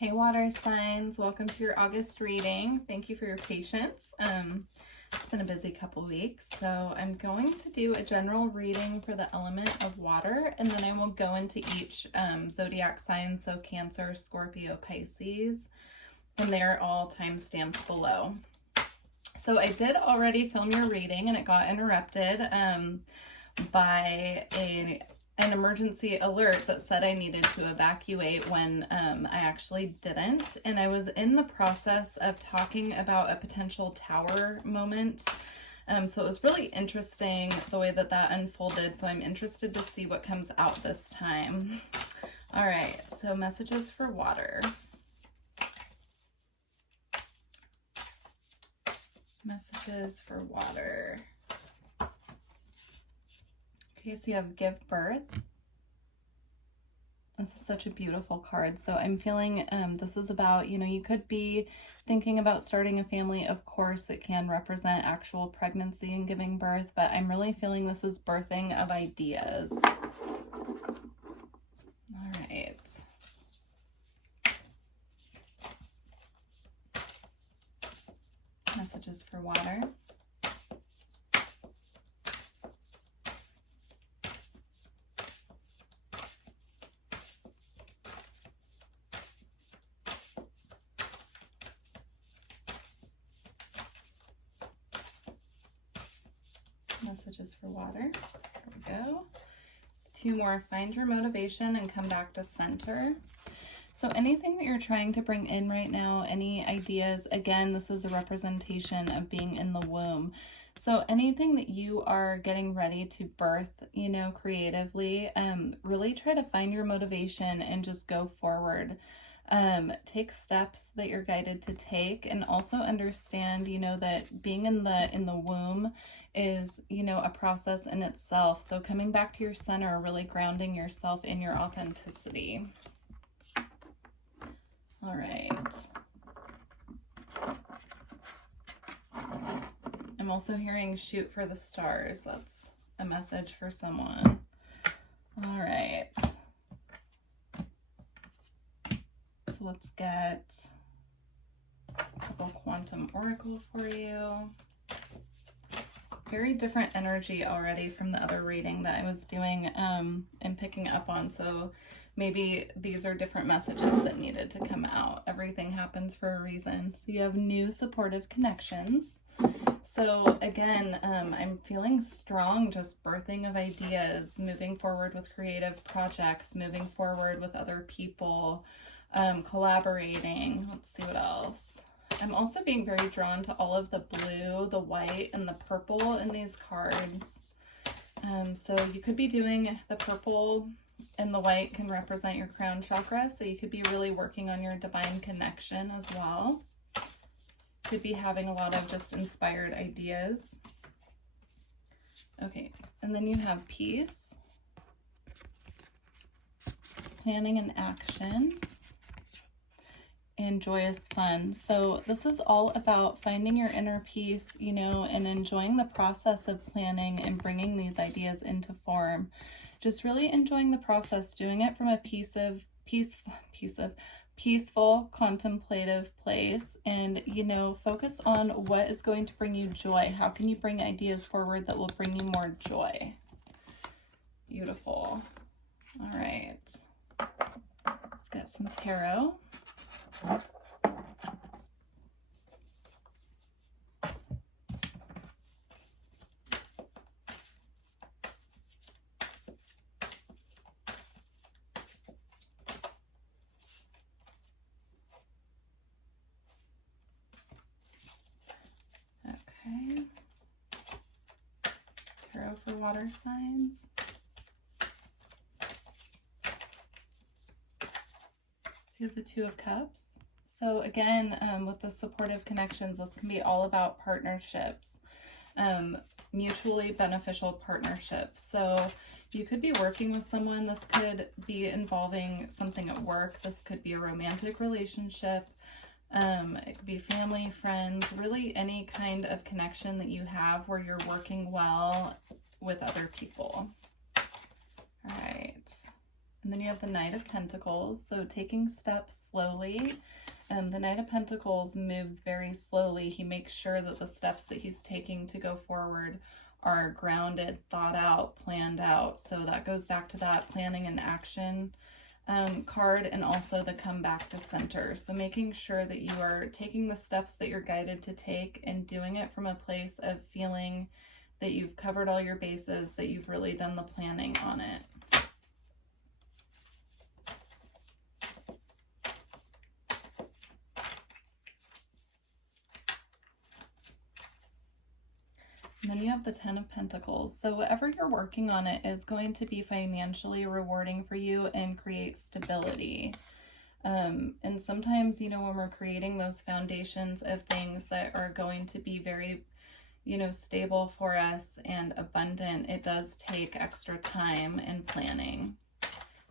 Hey water signs, welcome to your August reading. Thank you for your patience. It's been a busy couple weeks, so I'm going to do a general reading for the element of water, and then I will go into each zodiac sign, so Cancer, Scorpio, Pisces, and they're all time-stamped below. So I did already film your reading, and it got interrupted by an emergency alert that said I needed to evacuate when I actually didn't. And I was in the process of talking about a potential tower moment. So it was really interesting the way that that unfolded. So I'm interested to see what comes out this time. All right, so messages for water. Messages for water. Okay, so you have give birth. This is such a beautiful card. So I'm feeling this is about, you could be thinking about starting a family. Of course, it can represent actual pregnancy and giving birth, but I'm really feeling this is birthing of ideas. All right. Messages for water. Messages for water. There we go. Just two more. Find your motivation and come back to center. So anything that you're trying to bring in right now, any ideas, again, this is a representation of being in the womb. So anything that you are getting ready to birth, creatively, really try to find your motivation and just go forward. Take steps that you're guided to take, and also understand, that being in the womb is, a process in itself. So coming back to your center, really grounding yourself in your authenticity. All right. I'm also hearing shoot for the stars. That's a message for someone. All right. So let's get a couple quantum oracle for you. Very different energy already from the other reading that I was doing and picking up on. So maybe these are different messages that needed to come out. Everything happens for a reason. So you have new supportive connections. So again, I'm feeling strong, just birthing of ideas, moving forward with creative projects, moving forward with other people, collaborating. Let's see what else. I'm also being very drawn to all of the blue, the white, and the purple in these cards. So you could be doing the purple and the white can represent your crown chakra. So you could be really working on your divine connection as well. Could be having a lot of just inspired ideas. Okay, and then you have peace, planning and action, and joyous fun. So this is all about finding your inner peace, and enjoying the process of planning and bringing these ideas into form. Just really enjoying the process, doing it from a peaceful, contemplative place, and, focus on what is going to bring you joy. How can you bring ideas forward that will bring you more joy? Beautiful. All right. Let's get some tarot. Okay. Tarot for water signs. You have the Two of Cups. So again, with the supportive connections, this can be all about partnerships, mutually beneficial partnerships. So you could be working with someone. This could be involving something at work. This could be a romantic relationship. It could be family, friends, really any kind of connection that you have where you're working well with other people. All right. And then you have the Knight of Pentacles, so taking steps slowly. The Knight of Pentacles moves very slowly. He makes sure that the steps that he's taking to go forward are grounded, thought out, planned out. So that goes back to that planning and action card, and also the come back to center. So making sure that you are taking the steps that you're guided to take and doing it from a place of feeling that you've covered all your bases, that you've really done the planning on it. And then you have the Ten of Pentacles. So whatever you're working on, it is going to be financially rewarding for you and create stability. And sometimes, you know, when we're creating those foundations of things that are going to be very, you know, stable for us and abundant, it does take extra time and planning.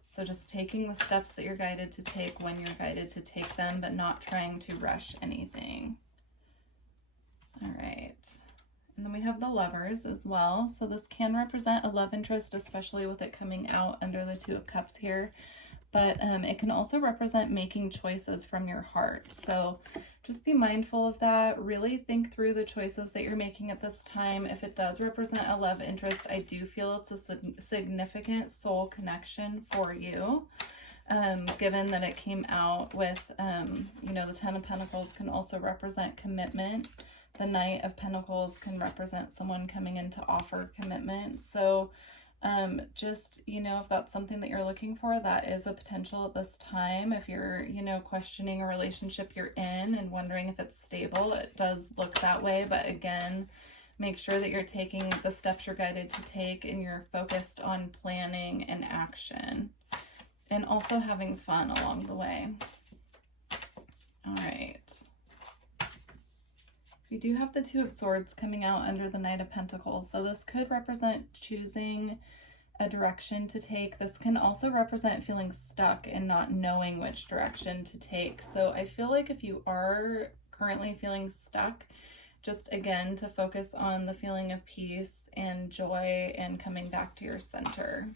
So just taking the steps that you're guided to take when you're guided to take them, but not trying to rush anything. All right. And then we have the Lovers as well. So this can represent a love interest, especially with it coming out under the Two of Cups here. But it can also represent making choices from your heart. So just be mindful of that. Really think through the choices that you're making at this time. If it does represent a love interest, I do feel it's a significant soul connection for you. Given that it came out with, you know, the Ten of Pentacles can also represent commitment. The Knight of Pentacles can represent someone coming in to offer commitment. So just, you know, if that's something that you're looking for, that is a potential at this time. If you're, you know, questioning a relationship you're in and wondering if it's stable, it does look that way. But again, make sure that you're taking the steps you're guided to take and you're focused on planning and action and also having fun along the way. All right. We do have the Two of Swords coming out under the Knight of Pentacles. So this could represent choosing a direction to take. This can also represent feeling stuck and not knowing which direction to take. So I feel like if you are currently feeling stuck, just again to focus on the feeling of peace and joy and coming back to your center.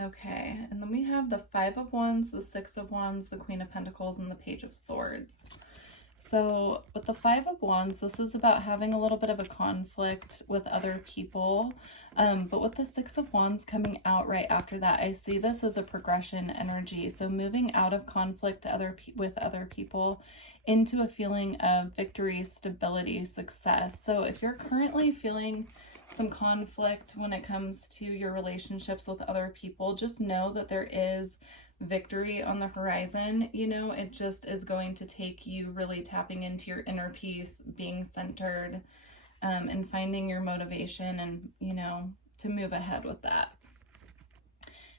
Okay, and then we have the Five of Wands, the Six of Wands, the Queen of Pentacles, and the Page of Swords. So with the Five of Wands, this is about having a little bit of a conflict with other people. But with the Six of Wands coming out right after that, I see this as a progression energy. So moving out of conflict with other people into a feeling of victory, stability, success. So if you're currently feeling some conflict when it comes to your relationships with other people, just know that there is victory on the horizon. You know, it just is going to take you really tapping into your inner peace, being centered, and finding your motivation and, you know, to move ahead with that.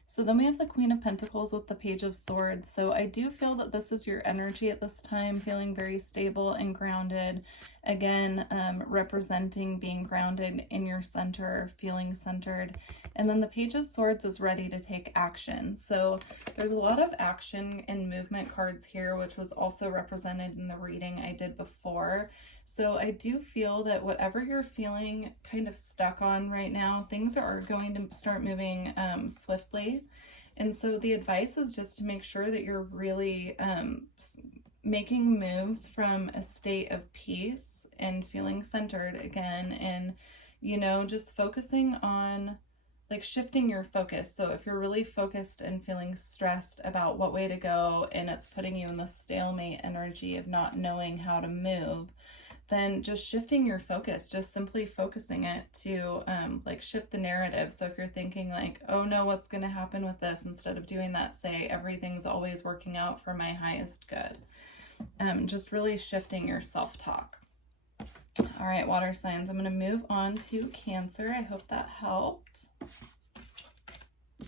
So then we have the Queen of Pentacles with the Page of Swords. So I do feel that this is your energy at this time, feeling very stable and grounded. Again, representing being grounded in your center, feeling centered. And then the Page of Swords is ready to take action. So there's a lot of action and movement cards here, which was also represented in the reading I did before. So I do feel that whatever you're feeling kind of stuck on right now, things are going to start moving swiftly. And so the advice is just to make sure that you're really making moves from a state of peace and feeling centered again. And, you know, just focusing on like shifting your focus. So if you're really focused and feeling stressed about what way to go and it's putting you in the stalemate energy of not knowing how to move, then just shifting your focus, just simply focusing it to like shift the narrative. So if you're thinking like, oh no, what's going to happen with this? Instead of doing that, say everything's always working out for my highest good. Just really shifting your self-talk. All right, water signs, I'm going to move on to Cancer. I hope that helped. All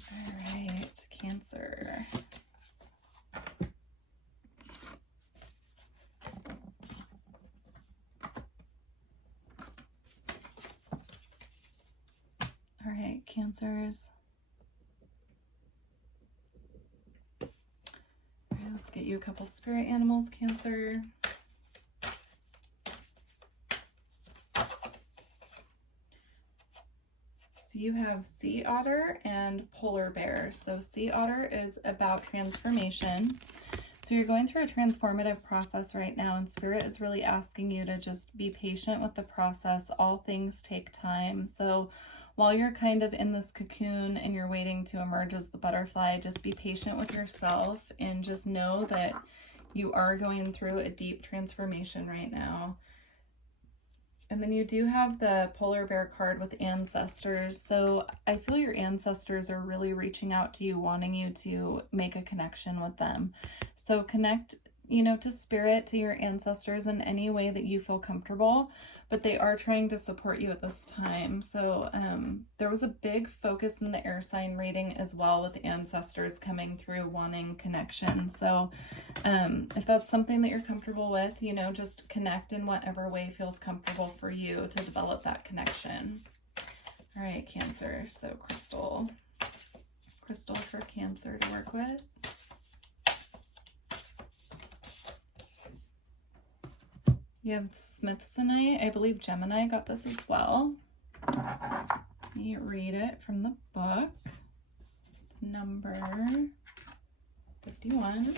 right, Cancer. All right, Cancers. All right, let's get you a couple spirit animals, Cancer. you have Sea Otter and Polar Bear. So Sea Otter is about transformation. So you're going through a transformative process right now, and Spirit is really asking you to just be patient with the process. All things take time. So while you're kind of in this cocoon and you're waiting to emerge as the butterfly, just be patient with yourself and just know that you are going through a deep transformation right now. And then you do have the Polar Bear card with ancestors. So I feel your ancestors are really reaching out to you, wanting you to make a connection with them. So connect, to Spirit, to your ancestors in any way that you feel comfortable, but they are trying to support you at this time. So there was a big focus in the air sign reading as well, with ancestors coming through wanting connection. So if that's something that you're comfortable with, just connect in whatever way feels comfortable for you to develop that connection. All right, Cancer. So crystal for Cancer to work with. You have Smithsonite. I believe Gemini got this as well. Let me read it from the book. It's number 51.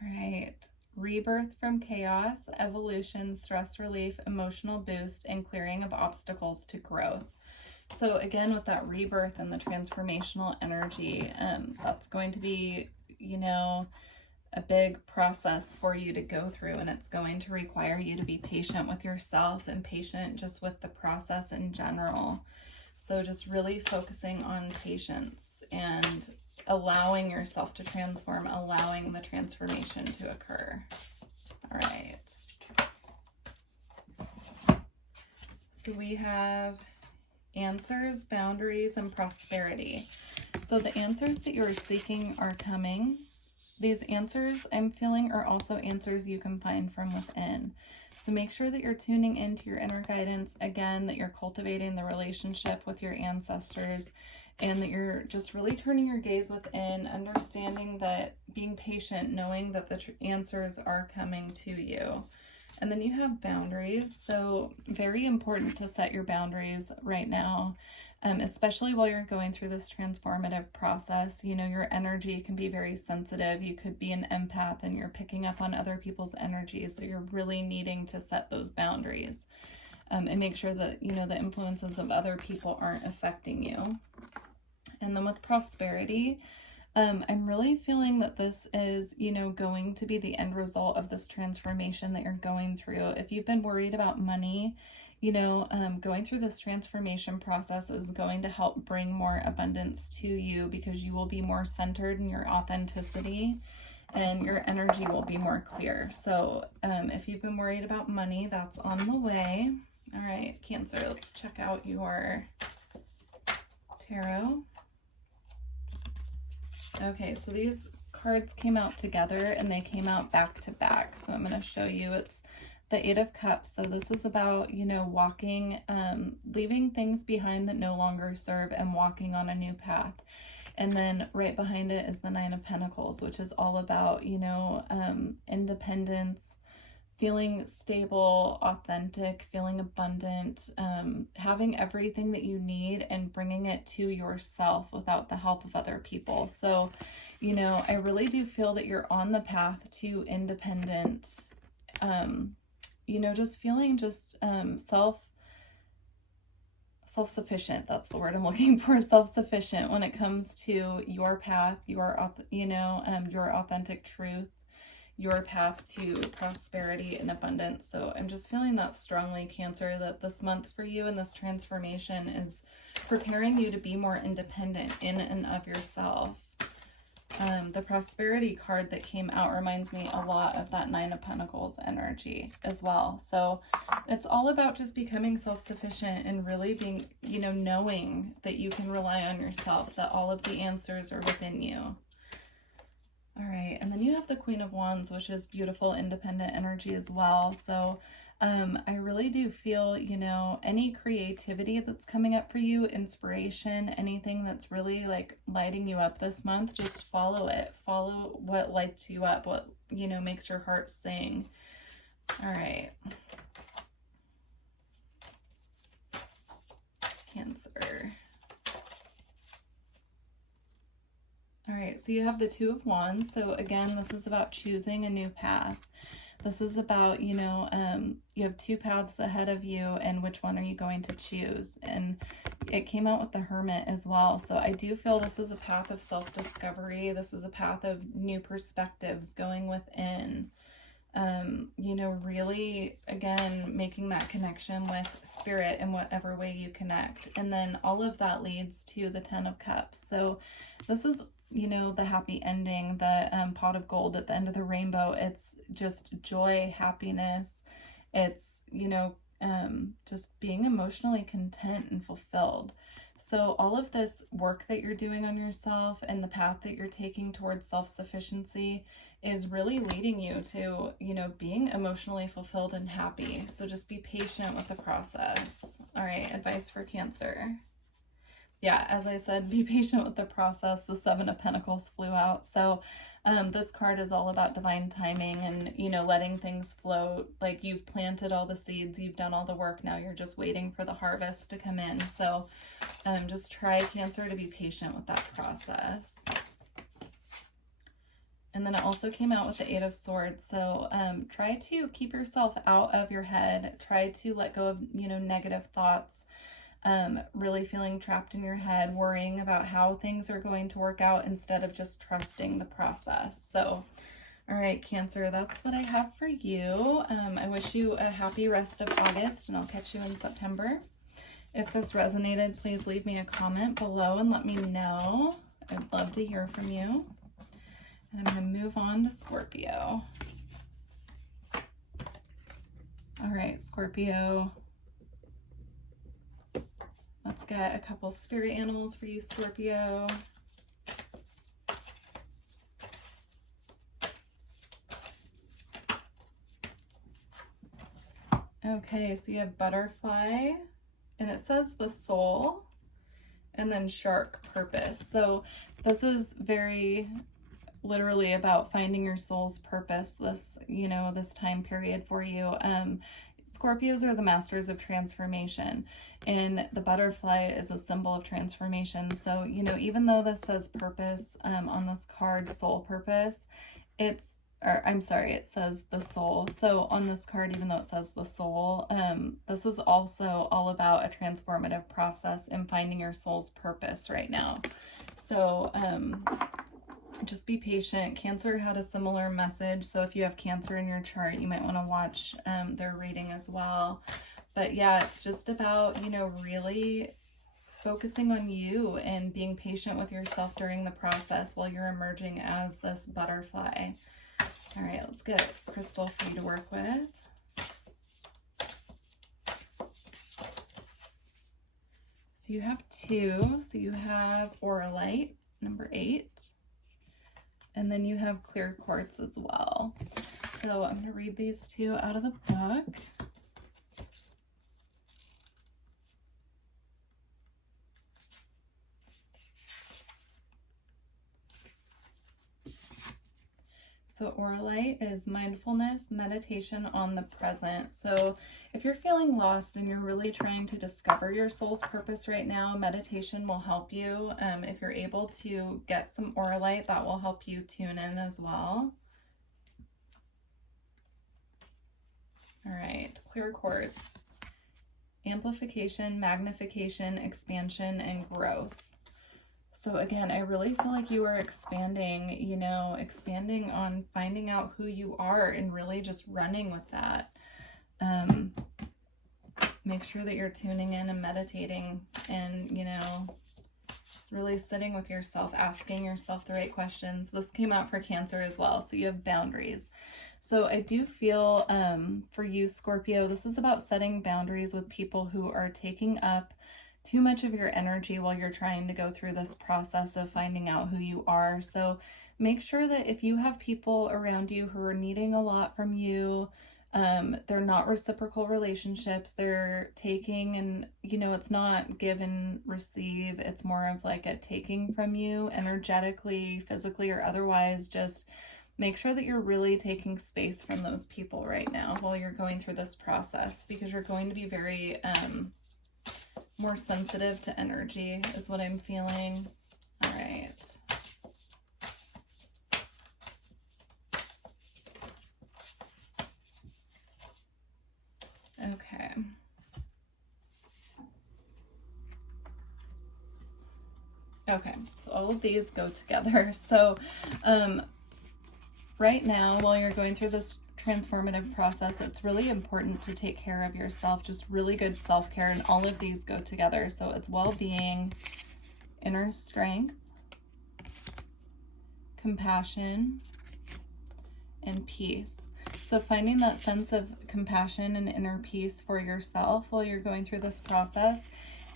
All right. Rebirth from chaos, evolution, stress relief, emotional boost, and clearing of obstacles to growth. So again, with that rebirth and the transformational energy, that's going to be, a big process for you to go through, and it's going to require you to be patient with yourself and patient just with the process in general. So just really focusing on patience and allowing yourself to transform, allowing the transformation to occur. All right. So we have answers, boundaries, and prosperity. So the answers that you're seeking are coming. These answers I'm feeling are also answers you can find from within. So make sure that you're tuning into your inner guidance, again, that you're cultivating the relationship with your ancestors, and that you're just really turning your gaze within, understanding that, being patient, knowing that the answers are coming to you. And then you have boundaries. So very important to set your boundaries right now, especially while you're going through this transformative process. Your energy can be very sensitive. You could be an empath and you're picking up on other people's energies. So you're really needing to set those boundaries and make sure that, the influences of other people aren't affecting you. And then with prosperity, I'm really feeling that this is, going to be the end result of this transformation that you're going through. If you've been worried about money, going through this transformation process is going to help bring more abundance to you, because you will be more centered in your authenticity and your energy will be more clear. So if you've been worried about money, that's on the way. All right, Cancer, let's check out your tarot. Okay, so these cards came out together and they came out back to back. So I'm going to show you, it's the Eight of Cups. So this is about, walking, leaving things behind that no longer serve and walking on a new path. And then right behind it is the Nine of Pentacles, which is all about, independence, feeling stable, authentic, feeling abundant, having everything that you need and bringing it to yourself without the help of other people. So, I really do feel that you're on the path to independent, just feeling self-sufficient. That's the word I'm looking for. Self-sufficient when it comes to your path, your authentic truth, your path to prosperity and abundance. So I'm just feeling that strongly, Cancer, that this month for you and this transformation is preparing you to be more independent in and of yourself. The prosperity card that came out reminds me a lot of that Nine of Pentacles energy as well. So it's all about just becoming self-sufficient and really being, knowing that you can rely on yourself, that all of the answers are within you. All right, and then you have the Queen of Wands, which is beautiful, independent energy as well. So I really do feel, you know, any creativity that's coming up for you, inspiration, anything that's really like lighting you up this month, just follow it. Follow what lights you up, what, you know, makes your heart sing. All right. Cancer. All right, so you have the Two of Wands. So again, this is about choosing a new path. This is about, you know, you have two paths ahead of you, and which one are you going to choose? And it came out with the Hermit as well. So I do feel this is a path of self-discovery. This is a path of new perspectives, going within, you know, really, again, making that connection with spirit in whatever way you connect. And then all of that leads to the Ten of Cups. So this is, you know, the happy ending, the pot of gold at the end of the rainbow. It's just joy, happiness. It's, you know, just being emotionally content and fulfilled. So all of this work that you're doing on yourself and the path that you're taking towards self-sufficiency is really leading you to, you know, being emotionally fulfilled and happy. So just be patient with the process. All right, advice for Cancer. Yeah, as I said, be patient with the process. The Seven of Pentacles flew out. So this card is all about divine timing and, you know, letting things float. Like, you've planted all the seeds, you've done all the work. Now you're just waiting for the harvest to come in. So just try, Cancer, to be patient with that process. And then it also came out with the Eight of Swords. So try to keep yourself out of your head. Try to let go of, you know, negative thoughts. Really feeling trapped in your head, worrying about how things are going to work out instead of just trusting the process. So, all right, Cancer, that's what I have for you. I wish you a happy rest of August, and I'll catch you in September. If this resonated, please leave me a comment below and let me know. I'd love to hear from you. And I'm going to move on to Scorpio. All right, Scorpio. Let's get a couple spirit animals for you, Scorpio. Okay, so you have Butterfly, and it says the Soul, and then Shark, Purpose. So this is very literally about finding your soul's purpose this, you know, this time period for you. Scorpios are the masters of transformation, and the butterfly is a symbol of transformation. So, you know, even though this says purpose on this card, soul purpose, it says the soul. So on this card, even though it says the soul, this is also all about a transformative process in finding your soul's purpose right now. So, just be patient. Cancer had a similar message. So if you have Cancer in your chart, you might want to watch their reading as well. But yeah, it's just about, you know, really focusing on you and being patient with yourself during the process while you're emerging as this butterfly. All right, let's get a crystal for you to work with. So you have two. So you have Auralite, number 8. And then you have clear quartz as well. So I'm going to read these two out of the book. So Auralite is mindfulness, meditation on the present. So if you're feeling lost and you're really trying to discover your soul's purpose right now, meditation will help you. If you're able to get some Auralite, that will help you tune in as well. All right, clear quartz. Amplification, magnification, expansion, and growth. So again, I really feel like you are expanding, you know, expanding on finding out who you are and really just running with that. Make sure that you're tuning in and meditating and, you know, really sitting with yourself, asking yourself the right questions. This came out for Cancer as well. So you have boundaries. So I do feel for you, Scorpio, this is about setting boundaries with people who are taking up too much of your energy while you're trying to go through this process of finding out who you are. So make sure that if you have people around you who are needing a lot from you, They're not reciprocal relationships. They're taking, and you know, it's not give and receive. It's more of like a taking from you energetically, physically, or otherwise. Just make sure that you're really taking space from those people right now while you're going through this process, because you're going to be very more sensitive to energy is what I'm feeling. All right. Okay. Okay, so all of these go together. So right now, while you're going through this transformative process, it's really important to take care of yourself, just really good self-care, and all of these go together. So it's well-being, inner strength, compassion, and peace. So finding that sense of compassion and inner peace for yourself while you're going through this process,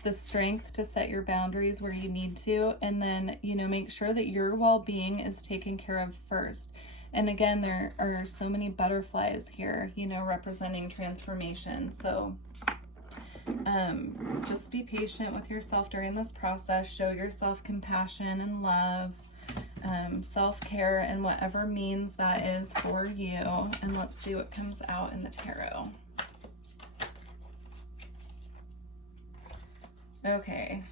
the strength to set your boundaries where you need to, and then, you know, make sure that your well-being is taken care of first. And again, there are so many butterflies here, you know, representing transformation. So just be patient with yourself during this process. Show yourself compassion and love, self-care, and whatever means that is for you. And let's see what comes out in the tarot. Okay.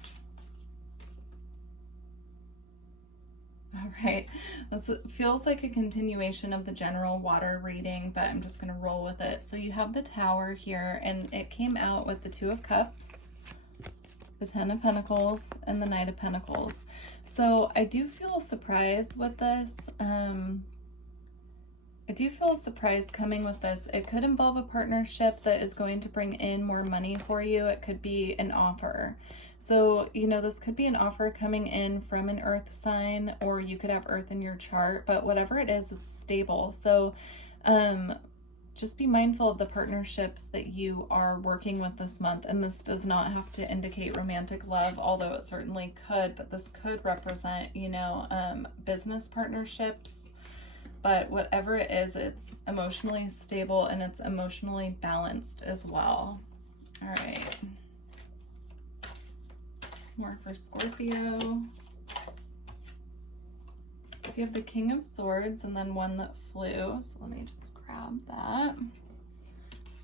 All right. This feels like a continuation of the general water reading, but I'm just going to roll with it. So you have the Tower here, and it came out with the Two of Cups, the Ten of Pentacles, and the Knight of Pentacles. So I do feel surprised with this. I do feel surprised coming with this. It could involve a partnership that is going to bring in more money for you. It could be an offer. So, you know, this could be an offer coming in from an earth sign, or you could have earth in your chart, but whatever it is, it's stable. So, just be mindful of the partnerships that you are working with this month. And this does not have to indicate romantic love, although it certainly could, but this could represent, you know, business partnerships. But whatever it is, it's emotionally stable and it's emotionally balanced as well. All right. More for Scorpio. So you have the King of Swords and then one that flew. So let me just grab that.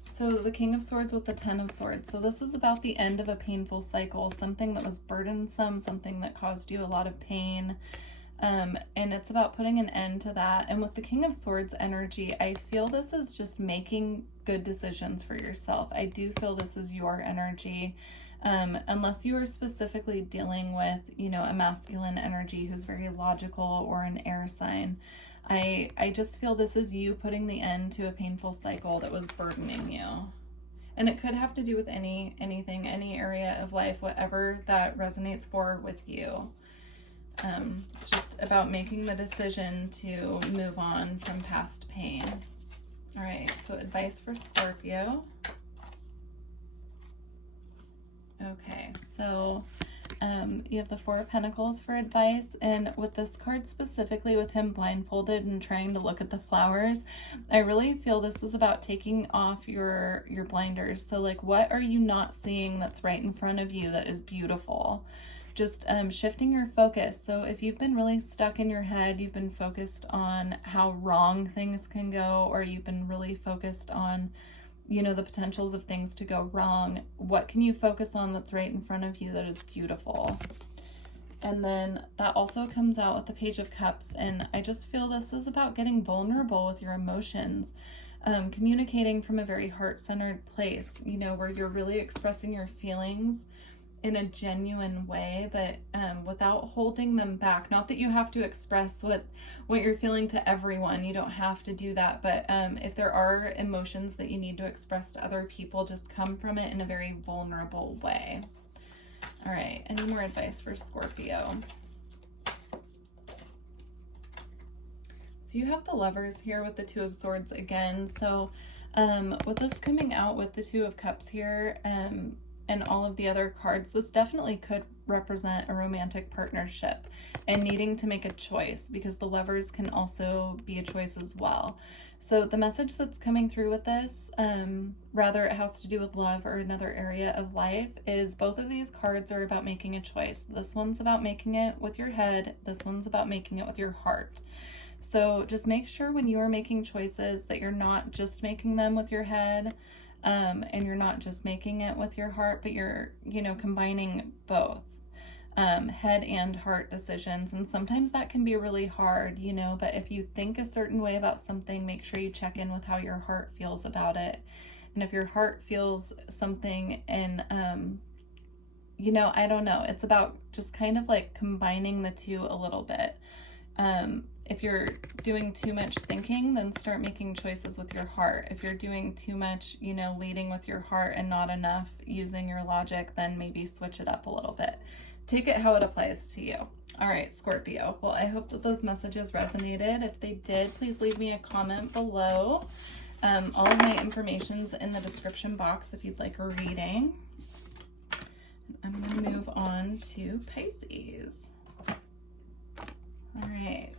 So the King of Swords with the Ten of Swords. So this is about the end of a painful cycle, something that was burdensome, something that caused you a lot of pain. And it's about putting an end to that. And with the King of Swords energy, I feel this is just making good decisions for yourself. I do feel this is your energy. Unless you are specifically dealing with, you know, a masculine energy who's very logical, or an air sign. I just feel this is you putting the end to a painful cycle that was burdening you. And it could have to do with anything, any area of life, whatever that resonates for with you. It's just about making the decision to move on from past pain. All right, so advice for Scorpio. Okay, so you have the Four of Pentacles for advice, and with this card specifically, with him blindfolded and trying to look at the flowers, I really feel this is about taking off your blinders. So like, what are you not seeing that's right in front of you that is beautiful? Just shifting your focus. So if you've been really stuck in your head, you've been focused on how wrong things can go, or you've been really focused on, you know, the potentials of things to go wrong, what can you focus on that's right in front of you that is beautiful? And then that also comes out with the Page of Cups, and I just feel this is about getting vulnerable with your emotions, communicating from a very heart-centered place, you know, where you're really expressing your feelings in a genuine way, that without holding them back. Not that you have to express what you're feeling to everyone, you don't have to do that, but if there are emotions that you need to express to other people, just come from it in a very vulnerable way. All right, any more advice for Scorpio? So you have the Lovers here with the Two of Swords again. So with this coming out with the Two of Cups here, and and all of the other cards, this definitely could represent a romantic partnership and needing to make a choice, because the Lovers can also be a choice as well. So the message that's coming through with this, rather it has to do with love or another area of life, is both of these cards are about making a choice. This one's about making it with your head. This one's about making it with your heart. So just make sure when you are making choices that you're not just making them with your head, and you're not just making it with your heart, but you're, combining both. Head and heart decisions, and sometimes that can be really hard, but if you think a certain way about something, make sure you check in with how your heart feels about it. And if your heart feels something, and I don't know, it's about just kind of like combining the two a little bit. If you're doing too much thinking, then start making choices with your heart. If you're doing too much, leading with your heart and not enough using your logic, then maybe switch it up a little bit. Take it how it applies to you. All right, Scorpio. Well, I hope that those messages resonated. If they did, please leave me a comment below. All of my information's in the description box if you'd like a reading. I'm going to move on to Pisces. All right.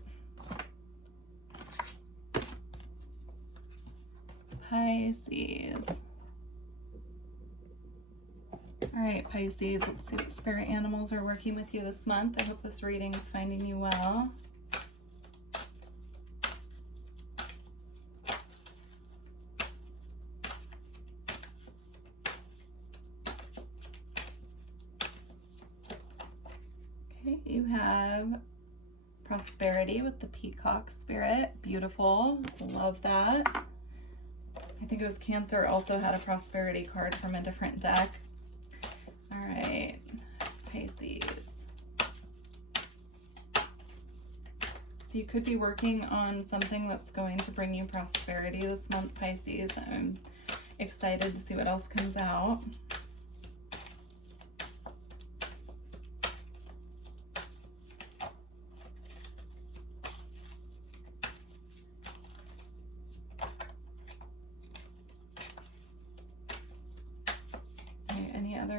Pisces. All right, Pisces, let's see what spirit animals are working with you this month. I hope this reading is finding you well. Okay, you have prosperity with the peacock spirit. Beautiful. Love that. I think it was Cancer also had a prosperity card from a different deck. All right, Pisces. So you could be working on something that's going to bring you prosperity this month, Pisces. I'm excited to see what else comes out.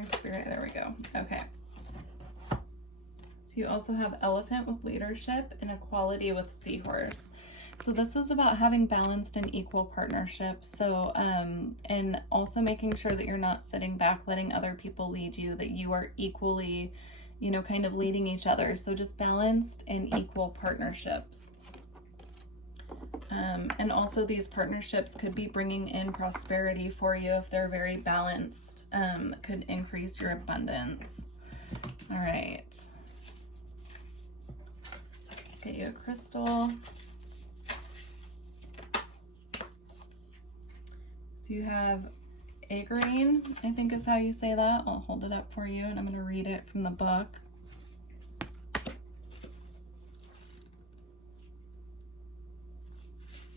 Spirit, there we go. Okay. So you also have Elephant with leadership and Equality with Seahorse. So this is about having balanced and equal partnerships. So, and also making sure that you're not sitting back, letting other people lead you, that you are equally, kind of leading each other. So just balanced and equal partnerships. And also these partnerships could be bringing in prosperity for you if they're very balanced, could increase your abundance. All right. Let's get you a crystal. So you have Agrine, I think is how you say that. I'll hold it up for you and I'm going to read it from the book.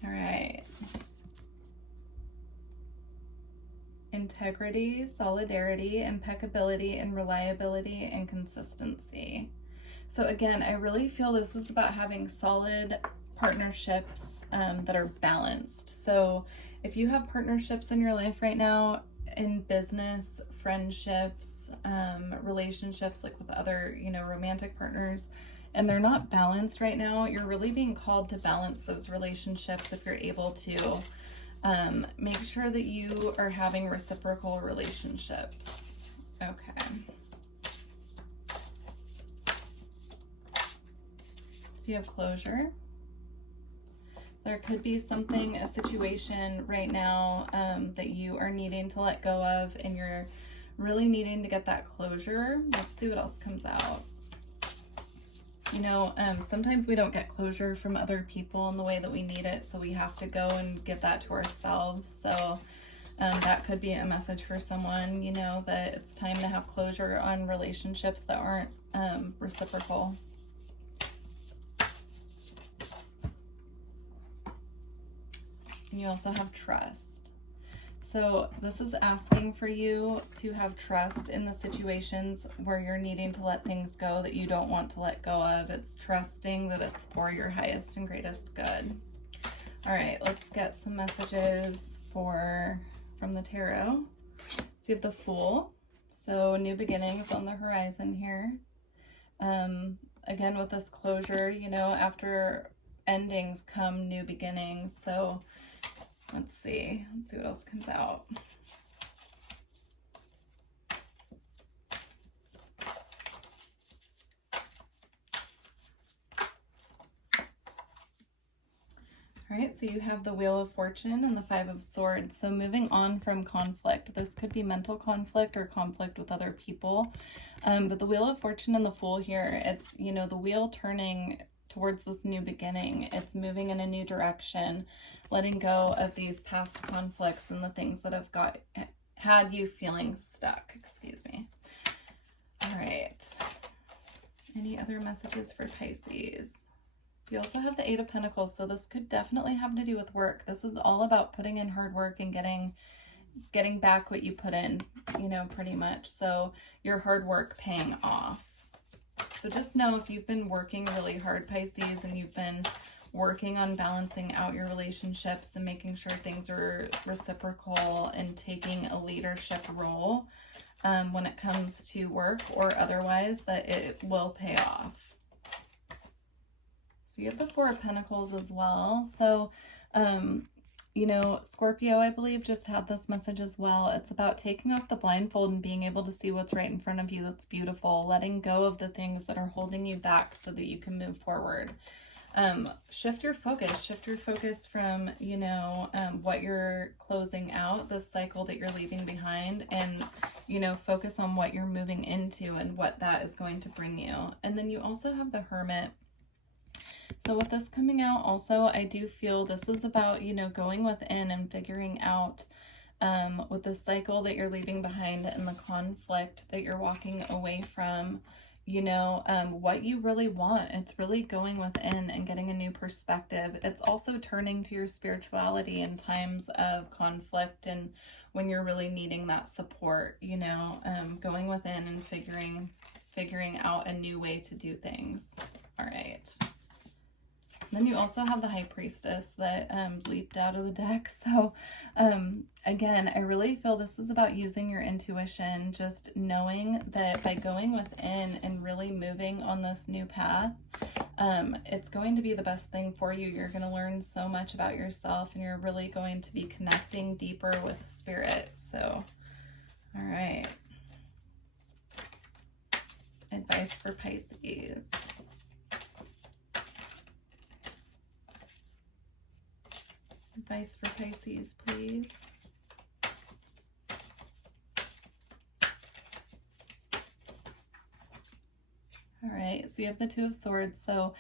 All right. Integrity, solidarity, impeccability, and reliability and consistency. So again, I really feel this is about having solid partnerships that are balanced. So if you have partnerships in your life right now, in business, friendships, relationships, like with other, romantic partners, and they're not balanced right now, you're really being called to balance those relationships if you're able to. Make sure that you are having reciprocal relationships. Okay. So you have closure. There could be something, a situation right now that you are needing to let go of, and you're really needing to get that closure. Let's see what else comes out. Sometimes we don't get closure from other people in the way that we need it, so we have to go and give that to ourselves. So that could be a message for someone, that it's time to have closure on relationships that aren't reciprocal. And you also have trust. So this is asking for you to have trust in the situations where you're needing to let things go that you don't want to let go of. It's trusting that it's for your highest and greatest good. All right, let's get some messages from the tarot. So you have the Fool. So new beginnings on the horizon here. Again, with this closure, you know, after endings come new beginnings. So let's see what else comes out. All right, so you have the Wheel of Fortune and the Five of Swords. So moving on from conflict. This could be mental conflict or conflict with other people. But the Wheel of Fortune and the Fool here, it's, you know, the wheel turning towards this new beginning. It's moving in a new direction, letting go of these past conflicts and the things that have had you feeling stuck. Excuse me. All right. Any other messages for Pisces? So you also have the Eight of Pentacles, so this could definitely have to do with work. This is all about putting in hard work and getting back what you put in, you know, pretty much. So your hard work paying off. So just know if you've been working really hard, Pisces, and you've been working on balancing out your relationships and making sure things are reciprocal and taking a leadership role when it comes to work or otherwise, that it will pay off. So you have the Four of Pentacles as well. So, you know, Scorpio, I believe, just had this message as well. It's about taking off the blindfold and being able to see what's right in front of you that's beautiful, letting go of the things that are holding you back so that you can move forward. Shift your focus from, you know, what you're closing out, this cycle that you're leaving behind, and, you know, focus on what you're moving into and what that is going to bring you. And then you also have the Hermit. So with this coming out also, I do feel this is about, you know, going within and figuring out with the cycle that you're leaving behind and the conflict that you're walking away from, you know, what you really want. It's really going within and getting a new perspective. It's also turning to your spirituality in times of conflict and when you're really needing that support, you know, going within and figuring out a new way to do things. All right. Then you also have the High Priestess that bleeped out of the deck. So again, I really feel this is about using your intuition, just knowing that by going within and really moving on this new path, it's going to be the best thing for you. You're going to learn so much about yourself and you're really going to be connecting deeper with spirit. So, all right. Advice for Pisces. Advice for Pisces, please. All right, so you have the Two of Swords. So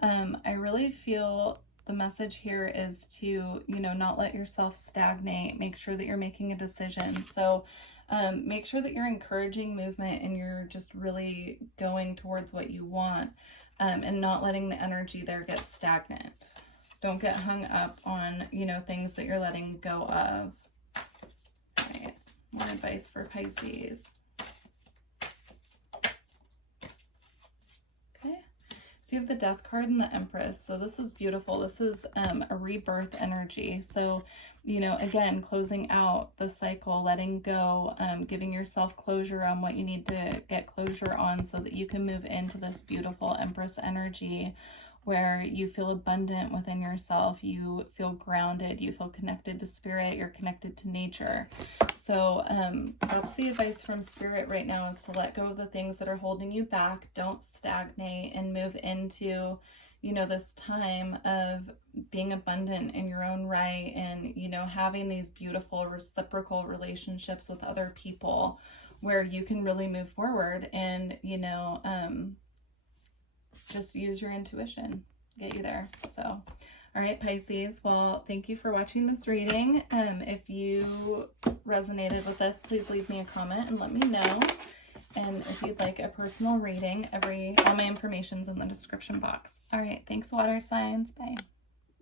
I really feel the message here is to, you know, not let yourself stagnate. Make sure that you're making a decision. So make sure that you're encouraging movement and you're just really going towards what you want and not letting the energy there get stagnant. Don't get hung up on, you know, things that you're letting go of. All right, more advice for Pisces. Okay, so you have the Death card and the Empress. So this is beautiful. This is a rebirth energy. So, you know, again, closing out the cycle, letting go, giving yourself closure on what you need to get closure on so that you can move into this beautiful Empress energy, where you feel abundant within yourself, you feel grounded, you feel connected to spirit, you're connected to nature. So that's the advice from spirit right now, is to let go of the things that are holding you back. Don't stagnate and move into, you know, this time of being abundant in your own right and, you know, having these beautiful reciprocal relationships with other people where you can really move forward and, you know, just use your intuition, get you there. So, all right, Pisces, well, thank you for watching this reading. If you resonated with this, please leave me a comment and let me know. And if you'd like a personal reading, all my information's in the description box. All right, thanks, water signs. Bye.